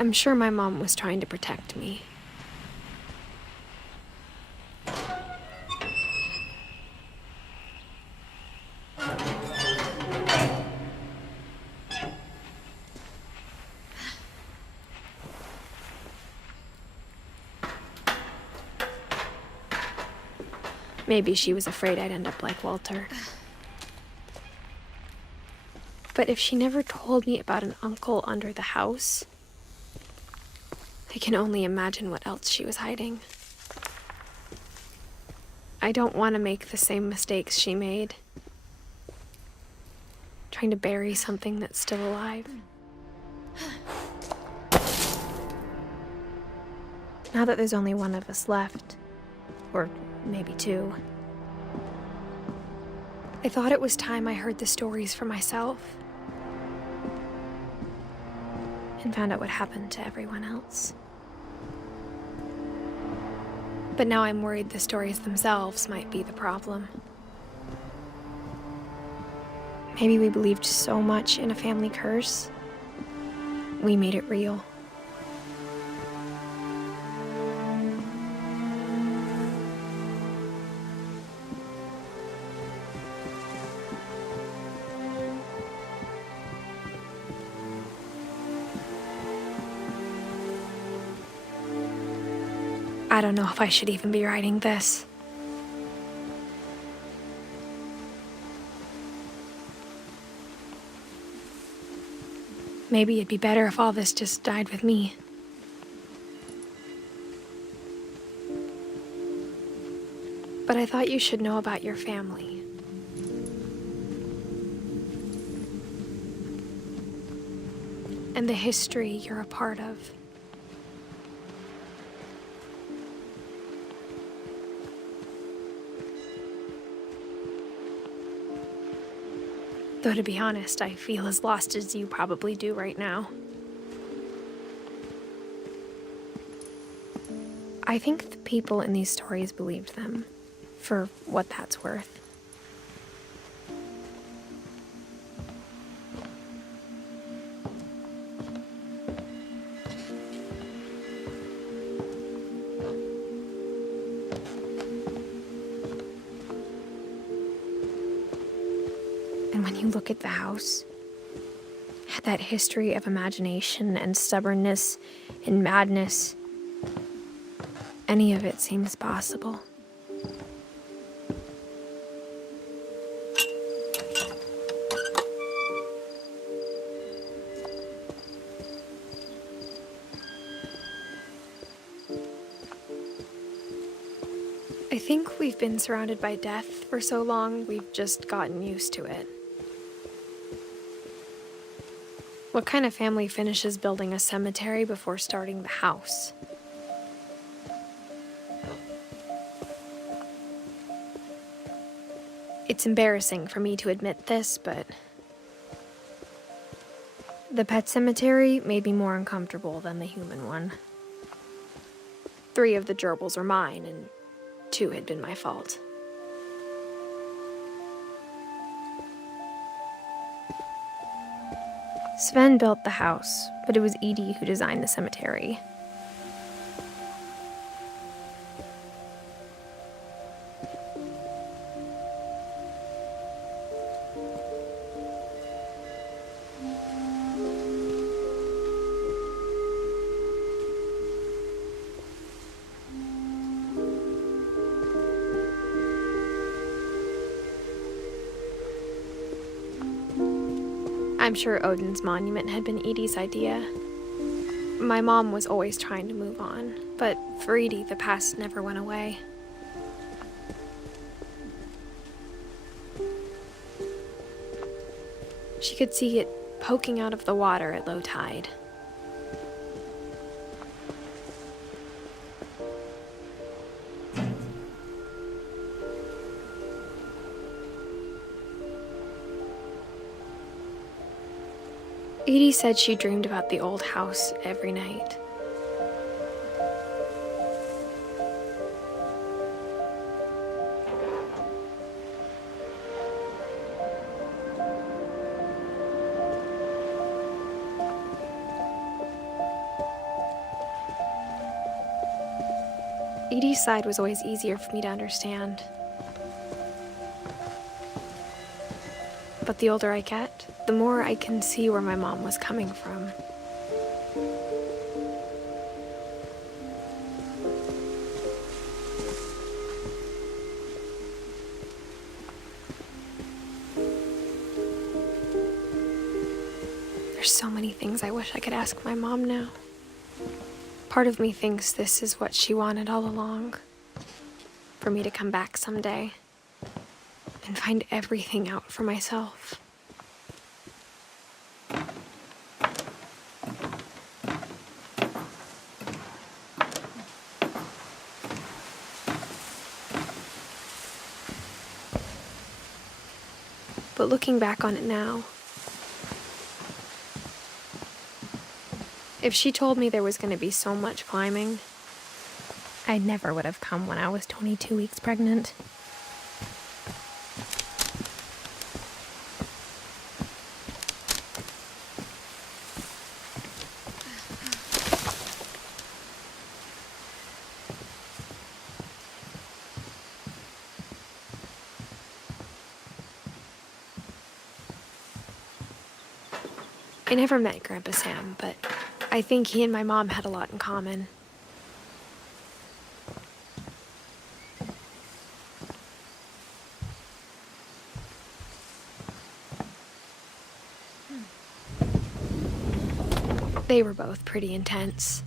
I'm sure my mom was trying to protect me. Maybe she was afraid I'd end up like Walter. But if she never told me about an uncle under the house, I can only imagine what else she was hiding. I don't want to make the same mistakes she made, trying to bury something that's still alive. Now that there's only one of us left, or maybe two, I thought it was time I heard the stories for myself and found out what happened to everyone else. But now I'm worried the stories themselves might be the problem. Maybe we believed so much in a family curse, we made it real. I don't know if I should even be writing this. Maybe it'd be better if all this just died with me. But I thought you should know about your family. And the history you're a part of. Though to be honest, I feel as lost as you probably do right now. I think the people in these stories believed them, for what that's worth. And when you look at the house, that history of imagination and stubbornness and madness, any of it seems possible. I think we've been surrounded by death for so long, we've just gotten used to it. What kind of family finishes building a cemetery before starting the house? It's embarrassing for me to admit this, but the pet cemetery made me more uncomfortable than the human one. 3 of the gerbils are mine, and 2 had been my fault. Sven built the house, but it was Edith who designed the cemetery. I'm sure Odin's monument had been Edie's idea. My mom was always trying to move on, but for Edie, the past never went away. She could see it poking out of the water at low tide. Edie said she dreamed about the old house every night. Edie's side was always easier for me to understand. But the older I get, the more I can see where my mom was coming from. There's so many things I wish I could ask my mom now. Part of me thinks this is what she wanted all along. For me to come back someday and find everything out for myself. But looking back on it now, if she told me there was going to be so much climbing, I never would have come when I was 22 weeks pregnant. I never met Grandpa Sam, but I think he and my mom had a lot in common. They were both pretty intense.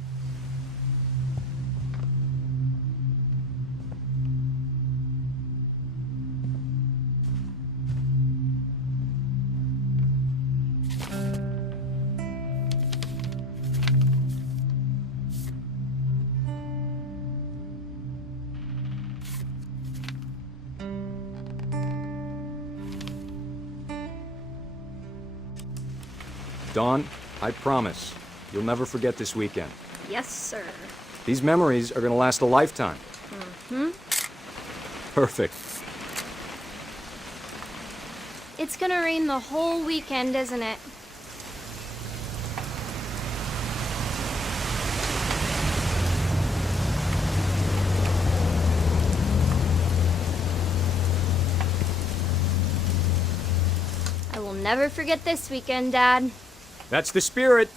Dawn, I promise, you'll never forget this weekend. Yes, sir. These memories are gonna last a lifetime. Mm-hmm. Perfect. It's gonna rain the whole weekend, isn't it? I will never forget this weekend, Dad. That's the spirit.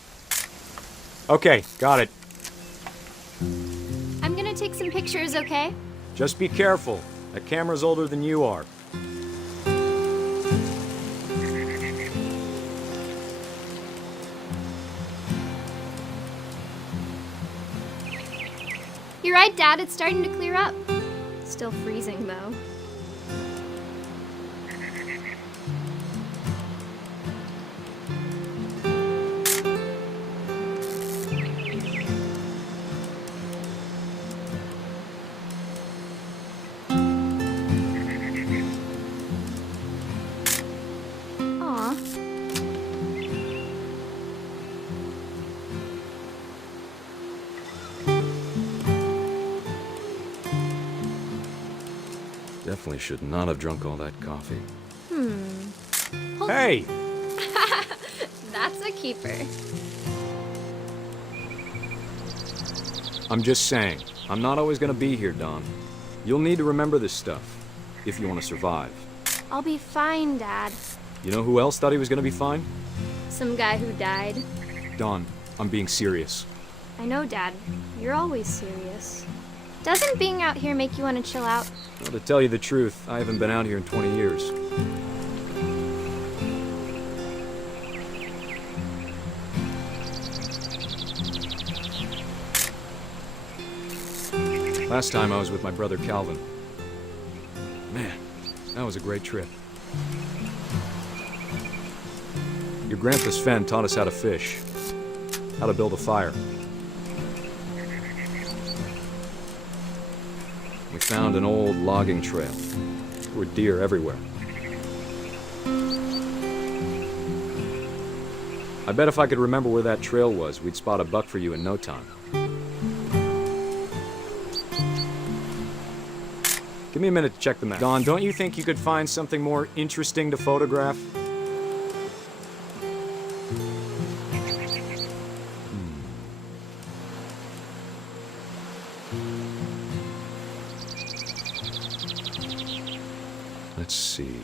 Okay, got it. I'm gonna take some pictures, okay? Just be careful. That camera's older than you are. You're right, Dad. It's starting to clear up. Still freezing, though. Aw. Definitely should not have drunk all that coffee. Hold- Hey! That's a keeper. I'm just saying, I'm not always gonna be here, Dawn. You'll need to remember this stuff, if you want to survive. I'll be fine, Dad. You know who else thought he was gonna be fine? Some guy who died. Dawn, I'm being serious. I know, Dad. You're always serious. Doesn't being out here make you want to chill out? Well, to tell you the truth, I haven't been out here in 20 years. Last time I was with my brother Calvin. Man, that was a great trip. Your grandpa Sven taught us how to fish, how to build a fire. We found an old logging trail. There were deer everywhere. I bet if I could remember where that trail was, we'd spot a buck for you in no time. Give me a minute to check the map. Dawn, don't you think you could find something more interesting to photograph? Let's see.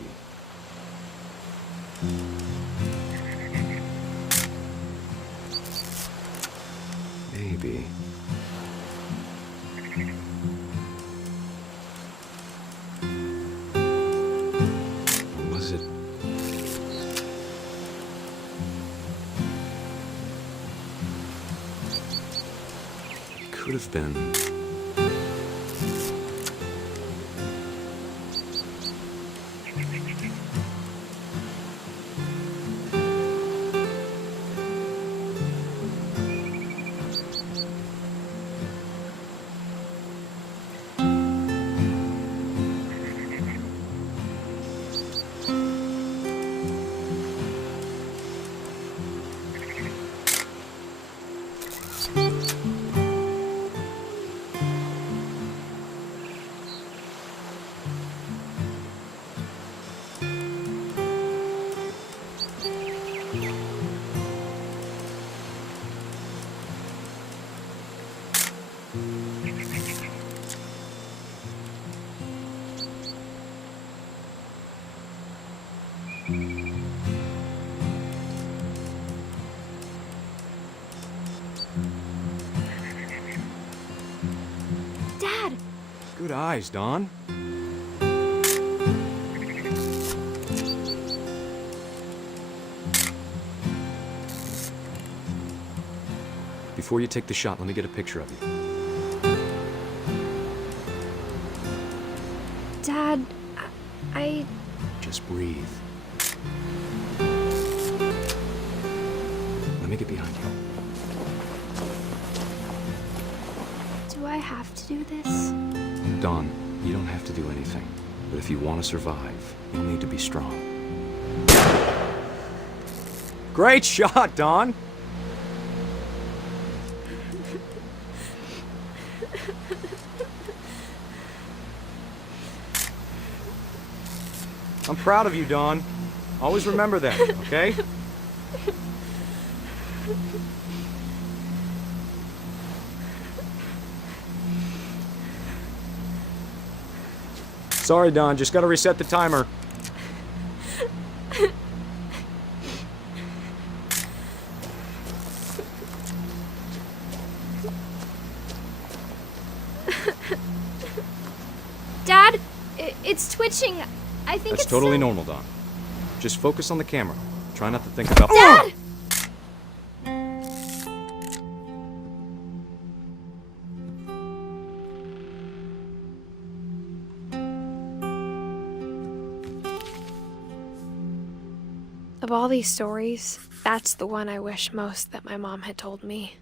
Maybe. Or was it? Could have been. Dad! Good eyes, Dawn. Before you take the shot, let me get a picture of you. Dad, I... Just breathe. Let me get behind you. Do I have to do this? Dawn, you don't have to do anything. But if you want to survive, you'll need to be strong. Great shot, Dawn! I'm proud of you, Dawn. Always remember that, okay? Sorry, Dawn. Just gotta reset the timer. Dad, it's twitching. I think That's it's totally so- normal, Dawn. Just focus on the camera. Try not to think about... Dad! Of all these stories, that's the one I wish most that my mom had told me.